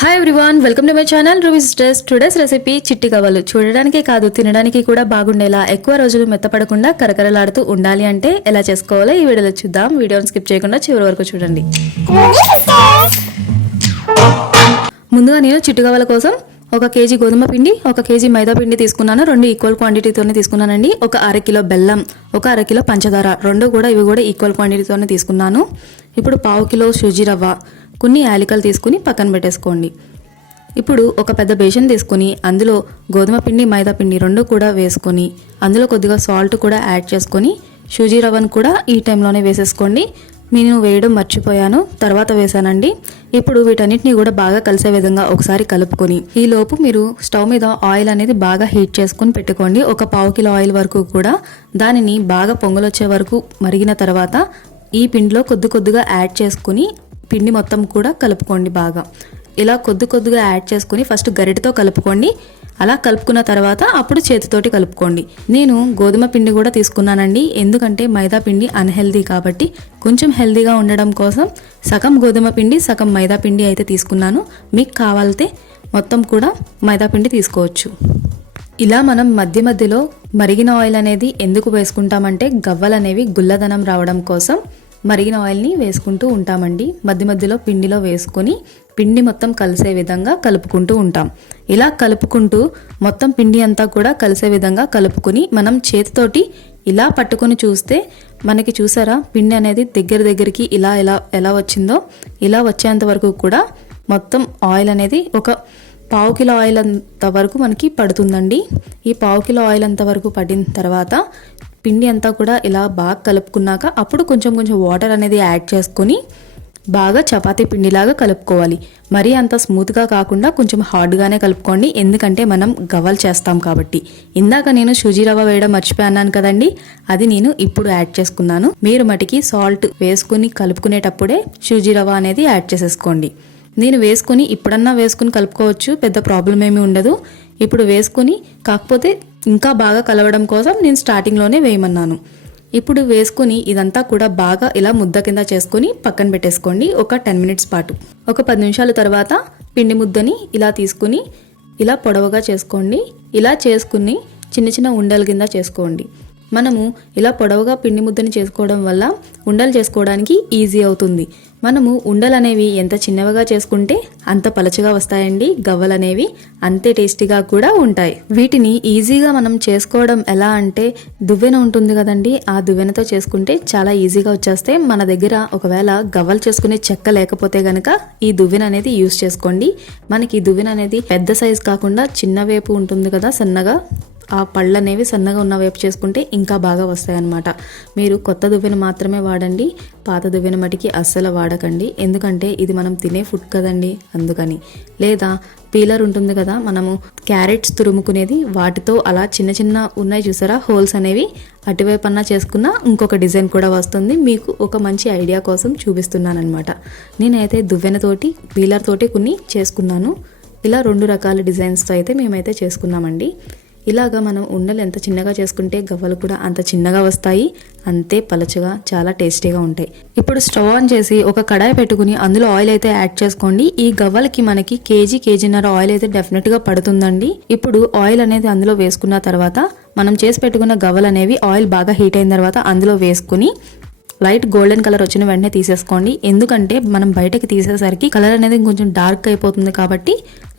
Hi everyone, welcome to my channel ruby sisters. Today's recipe చిట్టి గవ్వలు. చూడడానికే కాదు తినడానికి కూడా బాగుండేలా ఎక్కువ రోజులు మెత్తపడకుండా కరకరలాడుతూ ఉండాలి అంటే ఎలా చేసుకోవాలో ఈ వీడియోలో చూద్దాం. వీడియోని స్కిప్ చేయకుండా చివరి వరకు చూడండి. ముందుగా నేను చిట్టి గవ్వల కోసం 1 కేజీ గోధుమ పిండి, 1 కేజీ మైదా పిండి తీసుకున్నాను. 2 ఈక్వల్ క్వాంటిటీతోనే తీసుకున్నానండి. 1 అర కిలో బెల్లం, 1 అర కిలో పంచదార, ఇవి కూడా ఈక్వల్ క్వాంటిటీతోనే తీసుకున్నాను. ఇప్పుడు 1/2 కిలో సూజీ రవ్వ, కొన్ని యాలకులు తీసుకుని పక్కన పెట్టేసుకోండి. ఇప్పుడు ఒక పెద్ద బేషన్ తీసుకుని అందులో గోధుమ పిండి, మైదా పిండి 2 కూడా వేసుకొని అందులో కొద్దిగా సాల్ట్ కూడా యాడ్ చేసుకొని సూజీ రవ్వను కూడా ఈ టైంలోనే వేసేసుకోండి. నేను వేయడం మర్చిపోయాను, తర్వాత వేసానండి. ఇప్పుడు వీటన్నిటిని కూడా బాగా కలిసే విధంగా ఒకసారి కలుపుకొని ఈ లోపు మీరు స్టవ్ మీద ఆయిల్ అనేది బాగా హీట్ చేసుకుని పెట్టుకోండి. 1/4 కిలో ఆయిల్ వరకు కూడా దానిని బాగా పొంగలొచ్చే వరకు మరిగిన తర్వాత ఈ పిండిలో కొద్దిగా యాడ్ చేసుకుని పిండి మొత్తం కూడా కలుపుకోండి. బాగా ఇలా కొద్దిగా యాడ్ చేసుకుని ఫస్ట్ గరిటెతో కలుపుకోండి. అలా కలుపుకున్న తర్వాత అప్పుడు చేతితోటి కలుపుకోండి. నేను గోధుమ పిండి కూడా తీసుకున్నానండి, ఎందుకంటే మైదా పిండి అన్హెల్దీ కాబట్టి కొంచెం హెల్దీగా ఉండడం కోసం సగం గోధుమ పిండి సగం మైదా పిండి అయితే తీసుకున్నాను. మీకు కావాలితే మొత్తం కూడా మైదా పిండి తీసుకోవచ్చు. ఇలా మనం మధ్యలో మరిగిన ఆయిల్ అనేది ఎందుకు వేసుకుంటామంటే గవ్వలు అనేవి గుల్లదనం రావడం కోసం మరిగిన ఆయిల్ని వేసుకుంటూ ఉంటామండి. మధ్యలో పిండిలో వేసుకొని పిండి మొత్తం కలిసే విధంగా కలుపుకుంటూ ఉంటాం. ఇలా కలుపుకుంటూ మొత్తం పిండి అంతా కూడా కలిసే విధంగా కలుపుకొని మనం చేతితోటి ఇలా పట్టుకొని చూస్తే మనకి చూసారా పిండి అనేది దగ్గరికి ఎలా వచ్చిందో ఇలా వచ్చేంత వరకు కూడా మొత్తం ఆయిల్ అనేది 1/4 కిలో ఆయిల్ అంత వరకు మనకి పడుతుందండి. ఈ 1/4 కిలో ఆయిల్ అంత వరకు పడిన తర్వాత పిండి అంతా కూడా ఇలా బాగా కలుపుకున్నాక అప్పుడు కొంచెం వాటర్ అనేది యాడ్ చేసుకొని బాగా చపాతీ పిండిలాగా కలుపుకోవాలి. మరీ అంత స్మూత్గా కాకుండా కొంచెం హార్డ్గానే కలుపుకోండి, ఎందుకంటే మనం గవ్వలు చేస్తాం కాబట్టి. ఇందాక నేను సూజీ రవ్వ వేయడం మర్చిపోయాను కదండి, అది నేను ఇప్పుడు యాడ్ చేసుకున్నాను. మీరు మటుకి సాల్ట్ వేసుకుని కలుపుకునేటప్పుడే సూజీ రవ్వ అనేది యాడ్ చేసేసుకోండి. నేను వేసుకుని ఇప్పుడన్నా వేసుకుని కలుపుకోవచ్చు, పెద్ద ప్రాబ్లం ఏమీ ఉండదు. ఇప్పుడు వేసుకుని కాకపోతే ఇంకా బాగా కలవడం కోసం నేను స్టార్టింగ్లోనే వేయమన్నాను. ఇప్పుడు వేసుకుని ఇదంతా కూడా బాగా ఇలా ముద్ద కింద చేసుకుని పక్కన పెట్టేసుకోండి ఒక 10 మినిట్స్ పాటు. ఒక 10 నిమిషాల తర్వాత పిండి ముద్దని ఇలా తీసుకుని ఇలా పొడవుగా చేసుకోండి. ఇలా చేసుకుని చిన్న ఉండల కింద చేసుకోండి. మనము ఇలా పొడవుగా పిండి ముద్దని చేసుకోవడం వల్ల ఉండలు చేసుకోవడానికి ఈజీ అవుతుంది. మనము ఉండలు అనేవి ఎంత చిన్నవిగా చేసుకుంటే అంత పలచగా వస్తాయండి. గవ్వలు అనేవి అంతే టేస్టీగా కూడా ఉంటాయి. వీటిని ఈజీగా మనం చేసుకోవడం ఎలా అంటే దువ్వెన ఉంటుంది కదండి, ఆ దువ్వెనతో చేసుకుంటే చాలా ఈజీగా వచ్చేస్తాయి. మన దగ్గర ఒకవేళ గవ్వలు చేసుకునే చెక్క లేకపోతే గనక ఈ దువ్వెన అనేది యూస్ చేసుకోండి. మనకి దువ్వెన అనేది పెద్ద సైజ్ కాకుండా చిన్న వేపు ఉంటుంది కదా సన్నగా, ఆ పళ్ళు అనేవి సన్నగా ఉన్న వైపు చేసుకుంటే ఇంకా బాగా వస్తాయి అన్నమాట. మీరు కొత్త దువ్వెన మాత్రమే వాడండి, పాత దువ్వెన మటుకి అస్సలు వాడకండి, ఎందుకంటే ఇది మనం తినే ఫుడ్ కదండి అందుకని. లేదా పీలర్ ఉంటుంది కదా మనము క్యారెట్స్ తురుముకునేది, వాటితో అలా చిన్న ఉన్నాయి చూసారా హోల్స్ అనేవి, అటువైపు అన్నా చేసుకున్న ఇంకొక డిజైన్ కూడా వస్తుంది. మీకు ఒక మంచి ఐడియా కోసం చూపిస్తున్నాను అనమాట. నేనైతే దువ్వెనతోటి పీలర్ తోటి కొన్ని చేసుకున్నాను. ఇలా 2 రకాల డిజైన్స్తో అయితే మేమైతే చేసుకున్నామండి. ఇలాగా మనం ఉండలు ఎంత చిన్నగా చేసుకుంటే గవ్వలు కూడా అంత చిన్నగా వస్తాయి, అంతే పలచగా చాలా టేస్టీగా ఉంటాయి. ఇప్పుడు స్టవ్ ఆన్ చేసి ఒక కడాయి పెట్టుకుని అందులో ఆయిల్ అయితే యాడ్ చేసుకోండి. ఈ గవ్వలకి మనకి కేజీన్నర ఆయిల్ అయితే డెఫినెట్గా పడుతుందండి. ఇప్పుడు ఆయిల్ అనేది అందులో వేసుకున్న తర్వాత మనం చేసి పెట్టుకున్న గవ్వలు అనేవి ఆయిల్ బాగా హీట్ అయిన తర్వాత అందులో వేసుకుని లైట్ గోల్డెన్ కలర్ వచ్చిన వెంటనే తీసేసుకోండి. ఎందుకంటే మనం బయటకి తీసేసరికి కలర్ అనేది కొంచెం డార్క్ అయిపోతుంది కాబట్టి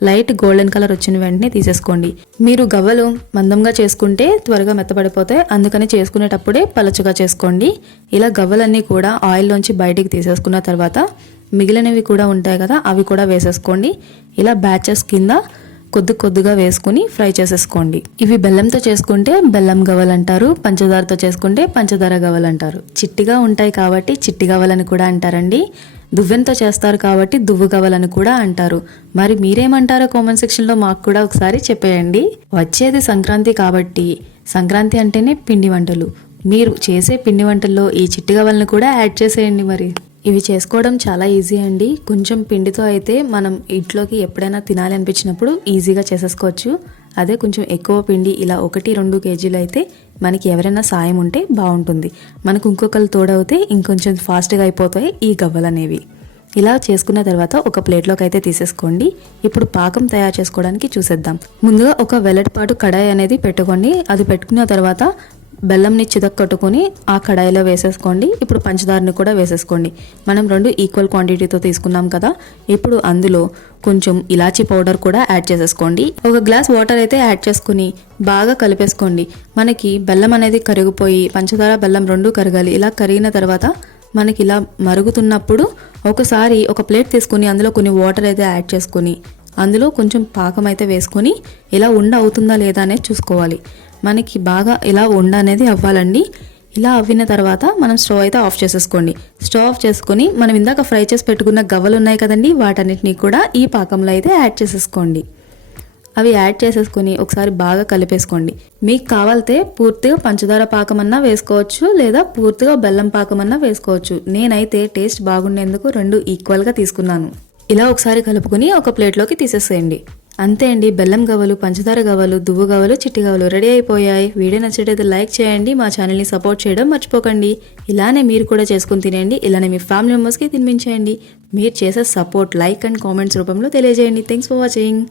లైట్ గోల్డెన్ కలర్ వచ్చిన వెంటనే తీసేసుకోండి. మీరు గవ్వలు మందంగా చేసుకుంటే త్వరగా మెత్తపడిపోతాయి, అందుకని చేసుకునేటప్పుడే పలచగా చేసుకోండి. ఇలా గవ్వలన్నీ కూడా ఆయిల్లోంచి బయటికి తీసేసుకున్న తర్వాత మిగిలినవి కూడా ఉంటాయి కదా అవి కూడా వేసేసుకోండి. ఇలా బ్యాచెస్ కింద కొద్దిగా వేసుకుని ఫ్రై చేసేసుకోండి. ఇవి బెల్లంతో చేసుకుంటే బెల్లం గవ్వలు అంటారు, పంచదారతో చేసుకుంటే పంచదార గవ్వలు అంటారు. చిట్టిగా ఉంటాయి కాబట్టి చిట్టి గవ్వలని కూడా అంటారండి. దువ్వెనతో చేస్తారు కాబట్టి దువ్వు గవ్వలని కూడా అంటారు. మరి మీరేమంటారో కామెంట్ సెక్షన్లో మాకు కూడా ఒకసారి చెప్పేయండి. వచ్చేది సంక్రాంతి కాబట్టి సంక్రాంతి అంటేనే పిండి వంటలు. మీరు చేసే పిండి వంటల్లో ఈ చిట్టి గవ్వలను కూడా యాడ్ చేసేయండి. మరి ఇవి చేసుకోవడం చాలా ఈజీ అండి. కొంచెం పిండితో అయితే మనం ఇంట్లోకి ఎప్పుడైనా తినాలి అనిపించినప్పుడు ఈజీగా చేసేసుకోవచ్చు. అదే కొంచెం ఎక్కువ పిండి ఇలా 1-2 కేజీలు అయితే మనకి ఎవరైనా సాయం ఉంటే బాగుంటుంది. మనకు ఇంకొకరు తోడవుతే ఇంకొంచెం ఫాస్ట్గా అయిపోతాయి ఈ గవ్వలు అనేవి. ఇలా చేసుకున్న తర్వాత ఒక ప్లేట్లోకి అయితే తీసేసుకోండి. ఇప్పుడు పాకం తయారు చేసుకోవడానికి చూసేద్దాం. ముందుగా ఒక వెల్లటిపాటు కడాయి అనేది పెట్టుకోండి. అది పెట్టుకున్న తర్వాత బెల్లంని చితక్కొట్టుకొని ఆ కడాయిలో వేసేసుకోండి. ఇప్పుడు పంచదారని కూడా వేసేసుకోండి. మనం 2 ఈక్వల్ క్వాంటిటీతో తీసుకున్నాం కదా. ఇప్పుడు అందులో కొంచెం ఇలాచీ పౌడర్ కూడా యాడ్ చేసేసుకోండి. ఒక గ్లాస్ వాటర్ అయితే యాడ్ చేసుకుని బాగా కలిపేసుకోండి. మనకి బెల్లం అనేది కరిగిపోయి పంచదార బెల్లం 2 కరగాలి. ఇలా కరిగిన తర్వాత మనకి ఇలా మరుగుతున్నప్పుడు ఒకసారి ఒక ప్లేట్ తీసుకుని అందులో కొన్ని వాటర్ అయితే యాడ్ చేసుకుని అందులో కొంచెం పాకం అయితే వేసుకొని ఇలా ఉండ అవుతుందా లేదా అనేది చూసుకోవాలి. మనకి బాగా ఇలా ఉండ అనేది అవ్వాలండి. ఇలా అవ్విన తర్వాత మనం స్టవ్ అయితే ఆఫ్ చేసేసుకోండి. స్టవ్ ఆఫ్ చేసుకొని మనం ఇందాక ఫ్రై చేసి పెట్టుకున్న గవ్వలు ఉన్నాయి కదండి, వాటన్నిటిని కూడా ఈ పాకంలో అయితే యాడ్ చేసేసుకోండి. అవి యాడ్ చేసేసుకొని ఒకసారి బాగా కలిపేసుకోండి. మీకు కావాలితే పూర్తిగా పంచదార పాకం అన్నా వేసుకోవచ్చు, లేదా పూర్తిగా బెల్లం పాకం అన్నా వేసుకోవచ్చు. నేనైతే టేస్ట్ బాగుండేందుకు 2 ఈక్వల్గా తీసుకున్నాను. ఇలా ఒకసారి కలుపుకొని ఒక ప్లేట్లోకి తీసేసేయండి. అంతే అండి, బెల్లం గవ్వలు, పంచదార గవ్వలు, దువ్వు గవ్వలు, చిట్టి గవ్వలు రెడీ అయిపోయాయి. వీడియో నచ్చినట్లయితే లైక్ చేయండి, మా ఛానల్ని సపోర్ట్ చేయడం మర్చిపోకండి. ఇలానే మీరు కూడా చేసుకుని తినండి. ఇలానే మీ ఫ్యామిలీ మెంబర్స్కి తినిపించేయండి. మీరు చేసే సపోర్ట్ లైక్ అండ్ కామెంట్స్ రూపంలో తెలియజేయండి. Thanks for watching.